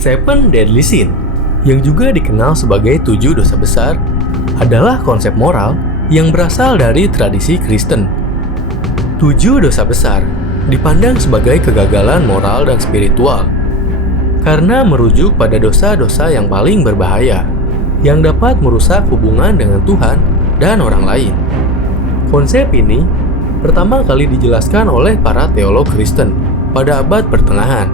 Seven Deadly Sin, yang juga dikenal sebagai 7 dosa besar, adalah konsep moral yang berasal dari tradisi Kristen. 7 dosa besar dipandang sebagai kegagalan moral dan spiritual karena merujuk pada dosa-dosa yang paling berbahaya yang dapat merusak hubungan dengan Tuhan dan orang lain. Konsep ini pertama kali dijelaskan oleh para teolog Kristen pada abad pertengahan.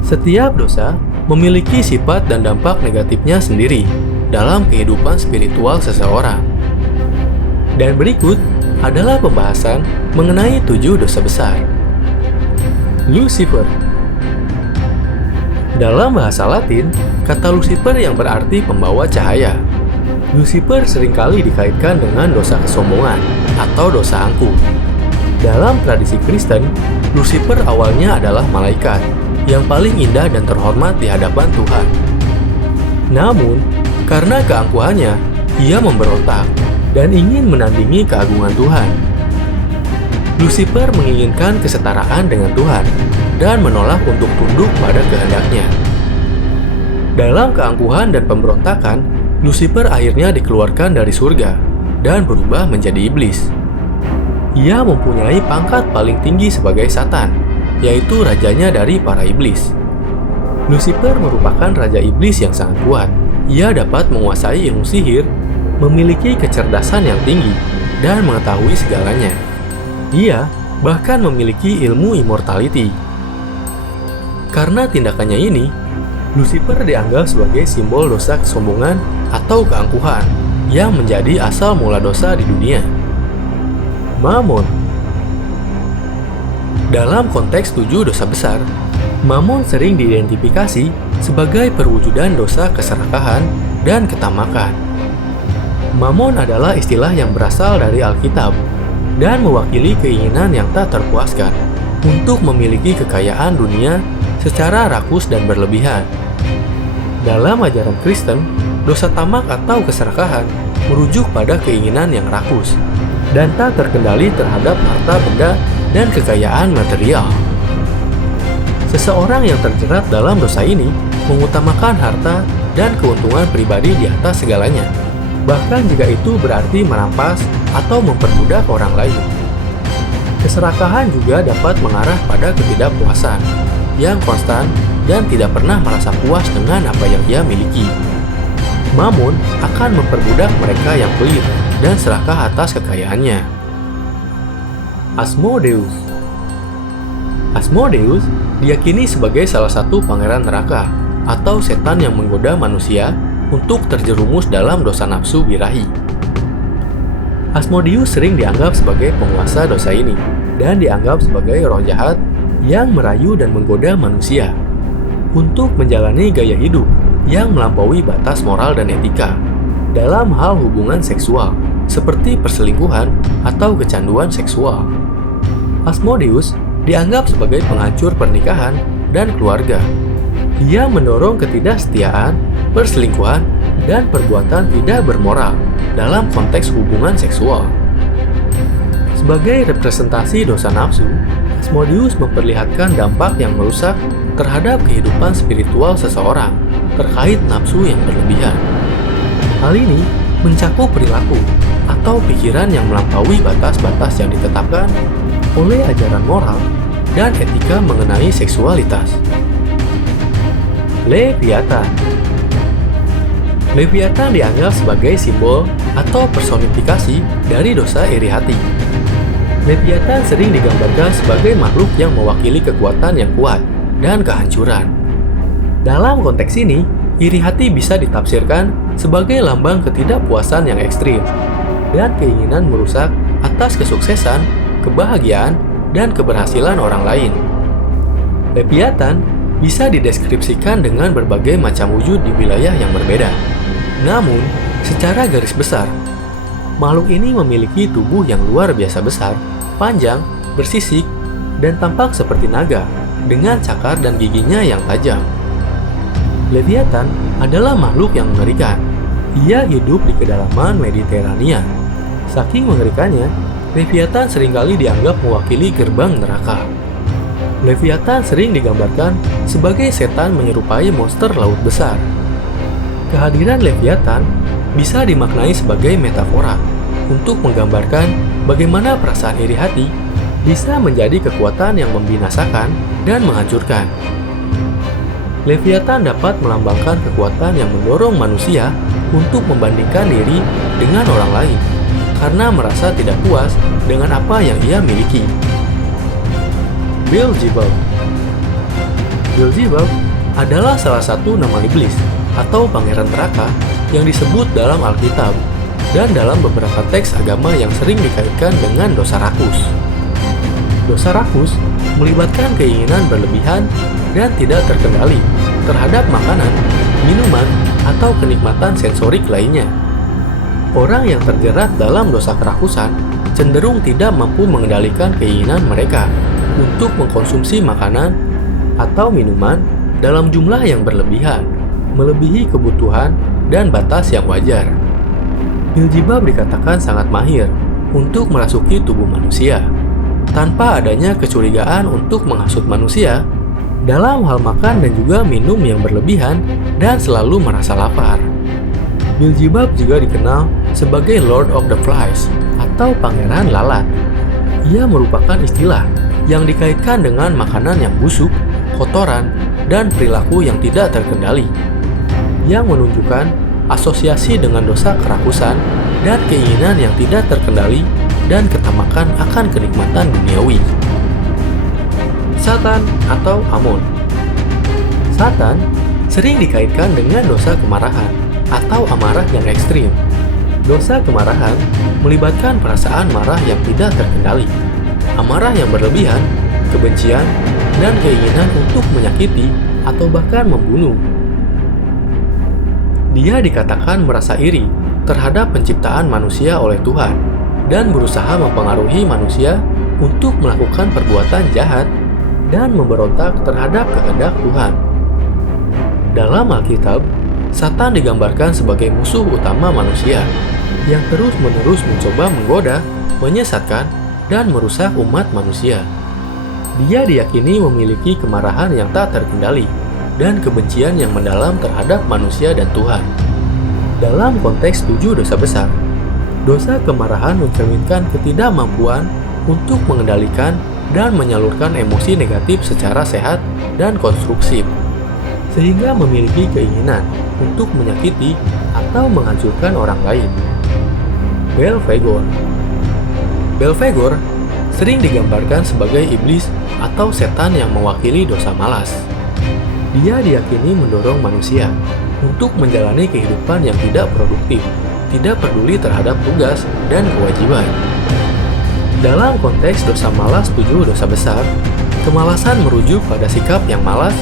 Setiap dosa memiliki sifat dan dampak negatifnya sendiri dalam kehidupan spiritual seseorang. Dan berikut adalah pembahasan mengenai 7 dosa besar. Lucifer. Dalam bahasa Latin, kata Lucifer yang berarti pembawa cahaya. Lucifer seringkali dikaitkan dengan dosa kesombongan atau dosa angkuh. Dalam tradisi Kristen, Lucifer awalnya adalah malaikat yang paling indah dan terhormat di hadapan Tuhan. Namun, karena keangkuhannya, ia memberontak dan ingin menandingi keagungan Tuhan. Lucifer menginginkan kesetaraan dengan Tuhan dan menolak untuk tunduk pada kehendaknya. Dalam keangkuhan dan pemberontakan, Lucifer akhirnya dikeluarkan dari surga dan berubah menjadi iblis. Ia mempunyai pangkat paling tinggi sebagai Satan, yaitu rajanya dari para iblis. Lucifer merupakan raja iblis yang sangat kuat. Ia dapat menguasai ilmu sihir, memiliki kecerdasan yang tinggi, dan mengetahui segalanya. Ia bahkan memiliki ilmu immortality. Karena tindakannya ini, Lucifer dianggap sebagai simbol dosa kesombongan atau keangkuhan yang menjadi asal mula dosa di dunia. Mammon. Dalam konteks 7 dosa besar, Mammon sering diidentifikasi sebagai perwujudan dosa keserakahan dan ketamakan. Mammon adalah istilah yang berasal dari Alkitab dan mewakili keinginan yang tak terpuaskan untuk memiliki kekayaan dunia secara rakus dan berlebihan. Dalam ajaran Kristen, dosa tamak atau keserakahan merujuk pada keinginan yang rakus dan tak terkendali terhadap harta benda dan kekayaan material. Seseorang yang terjerat dalam dosa ini mengutamakan harta dan keuntungan pribadi di atas segalanya, bahkan jika itu berarti merampas atau memperbudak orang lain. Keserakahan juga dapat mengarah pada ketidakpuasan yang konstan dan tidak pernah merasa puas dengan apa yang ia miliki. Mammon akan memperbudak mereka yang pelit dan serakah atas kekayaannya. Asmodeus. Asmodeus diyakini sebagai salah satu pangeran neraka atau setan yang menggoda manusia untuk terjerumus dalam dosa nafsu birahi. Asmodeus sering dianggap sebagai penguasa dosa ini dan dianggap sebagai roh jahat yang merayu dan menggoda manusia untuk menjalani gaya hidup yang melampaui batas moral dan etika dalam hal hubungan seksual, seperti perselingkuhan atau kecanduan seksual. Asmodeus dianggap sebagai penghancur pernikahan dan keluarga. Ia mendorong ketidaksetiaan, perselingkuhan, dan perbuatan tidak bermoral dalam konteks hubungan seksual. Sebagai representasi dosa nafsu, Asmodeus memperlihatkan dampak yang merusak terhadap kehidupan spiritual seseorang terkait nafsu yang berlebihan. Hal ini mencakup perilaku atau pikiran yang melampaui batas-batas yang ditetapkan oleh ajaran moral dan etika mengenai seksualitas. Leviathan. Leviathan dianggap sebagai simbol atau personifikasi dari dosa iri hati. Leviathan sering digambarkan sebagai makhluk yang mewakili kekuatan yang kuat dan kehancuran. Dalam konteks ini, iri hati bisa ditafsirkan sebagai lambang ketidakpuasan yang ekstrim dan keinginan merusak atas kesuksesan, kebahagiaan, dan keberhasilan orang lain. Leviathan bisa dideskripsikan dengan berbagai macam wujud di wilayah yang berbeda. Namun, secara garis besar, makhluk ini memiliki tubuh yang luar biasa besar, panjang, bersisik, dan tampak seperti naga dengan cakar dan giginya yang tajam. Leviathan adalah makhluk yang mengerikan. Ia hidup di kedalaman Mediterania. Saking mengerikannya, Leviathan seringkali dianggap mewakili gerbang neraka. Leviathan sering digambarkan sebagai setan menyerupai monster laut besar. Kehadiran Leviathan bisa dimaknai sebagai metafora untuk menggambarkan bagaimana perasaan iri hati bisa menjadi kekuatan yang membinasakan dan menghancurkan. Leviathan dapat melambangkan kekuatan yang mendorong manusia untuk membandingkan diri dengan orang lain karena merasa tidak puas dengan apa yang ia miliki. Beelzebub. Beelzebub adalah salah satu nama iblis atau pangeran neraka yang disebut dalam Alkitab dan dalam beberapa teks agama yang sering dikaitkan dengan dosa rakus. Dosa rakus melibatkan keinginan berlebihan dan tidak terkendali terhadap makanan, minuman, atau kenikmatan sensorik lainnya. Orang yang terjerat dalam dosa kerakusan cenderung tidak mampu mengendalikan keinginan mereka untuk mengkonsumsi makanan atau minuman dalam jumlah yang berlebihan, melebihi kebutuhan dan batas yang wajar. Beelzebub dikatakan sangat mahir untuk merasuki tubuh manusia, tanpa adanya kecurigaan untuk menghasut manusia dalam hal makan dan juga minum yang berlebihan dan selalu merasa lapar. Beelzebub juga dikenal sebagai Lord of the Flies atau Pangeran Lalat. Ia merupakan istilah yang dikaitkan dengan makanan yang busuk, kotoran, dan perilaku yang tidak terkendali, yang menunjukkan asosiasi dengan dosa kerakusan dan keinginan yang tidak terkendali dan ketamakan akan kenikmatan duniawi. Satan atau Amon. Satan sering dikaitkan dengan dosa kemarahan atau amarah yang ekstrim. Dosa kemarahan melibatkan perasaan marah yang tidak terkendali, amarah yang berlebihan, kebencian, dan keinginan untuk menyakiti atau bahkan membunuh. Dia dikatakan merasa iri terhadap penciptaan manusia oleh Tuhan dan berusaha mempengaruhi manusia untuk melakukan perbuatan jahat dan memberontak terhadap kehendak Tuhan. Dalam Alkitab, Satan digambarkan sebagai musuh utama manusia yang terus-menerus mencoba menggoda, menyesatkan, dan merusak umat manusia. Dia diyakini memiliki kemarahan yang tak terkendali dan kebencian yang mendalam terhadap manusia dan Tuhan. Dalam konteks 7 dosa besar, dosa kemarahan mencerminkan ketidakmampuan untuk mengendalikan dan menyalurkan emosi negatif secara sehat dan konstruksif, sehingga memiliki keinginan untuk menyakiti atau menghancurkan orang lain. Belphegor. Belphegor sering digambarkan sebagai iblis atau setan yang mewakili dosa malas. Dia diyakini mendorong manusia untuk menjalani kehidupan yang tidak produktif, tidak peduli terhadap tugas dan kewajiban. Dalam konteks dosa malas 7 dosa besar, kemalasan merujuk pada sikap yang malas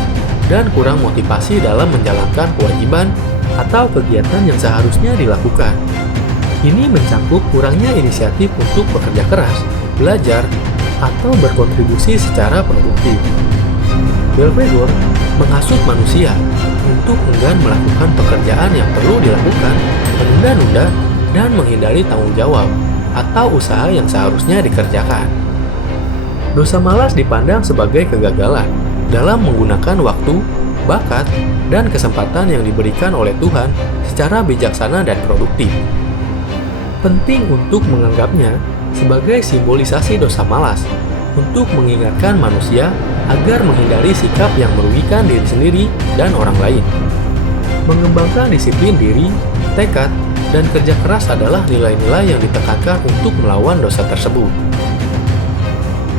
dan kurang motivasi dalam menjalankan kewajiban atau kegiatan yang seharusnya dilakukan. Ini mencakup kurangnya inisiatif untuk bekerja keras, belajar, atau berkontribusi secara produktif. Belphegor menghasut manusia untuk enggan melakukan pekerjaan yang perlu dilakukan, menunda-nunda, dan menghindari tanggung jawab atau usaha yang seharusnya dikerjakan. Dosa malas dipandang sebagai kegagalan dalam menggunakan waktu, bakat, dan kesempatan yang diberikan oleh Tuhan secara bijaksana dan produktif. Penting untuk menganggapnya sebagai simbolisasi dosa malas untuk mengingatkan manusia agar menghindari sikap yang merugikan diri sendiri dan orang lain. Mengembangkan disiplin diri, tekad, dan kerja keras adalah nilai-nilai yang ditekankan untuk melawan dosa tersebut.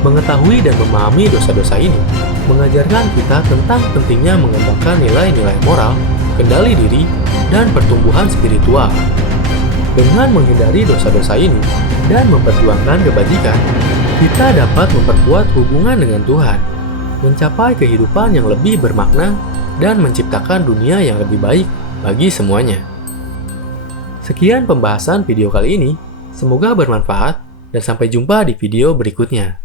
Mengetahui dan memahami dosa-dosa ini mengajarkan kita tentang pentingnya mengembangkan nilai-nilai moral, kendali diri, dan pertumbuhan spiritual. Dengan menghindari dosa-dosa ini dan memperjuangkan kebajikan, kita dapat memperkuat hubungan dengan Tuhan, mencapai kehidupan yang lebih bermakna, dan menciptakan dunia yang lebih baik bagi semuanya. Sekian pembahasan video kali ini, semoga bermanfaat dan sampai jumpa di video berikutnya.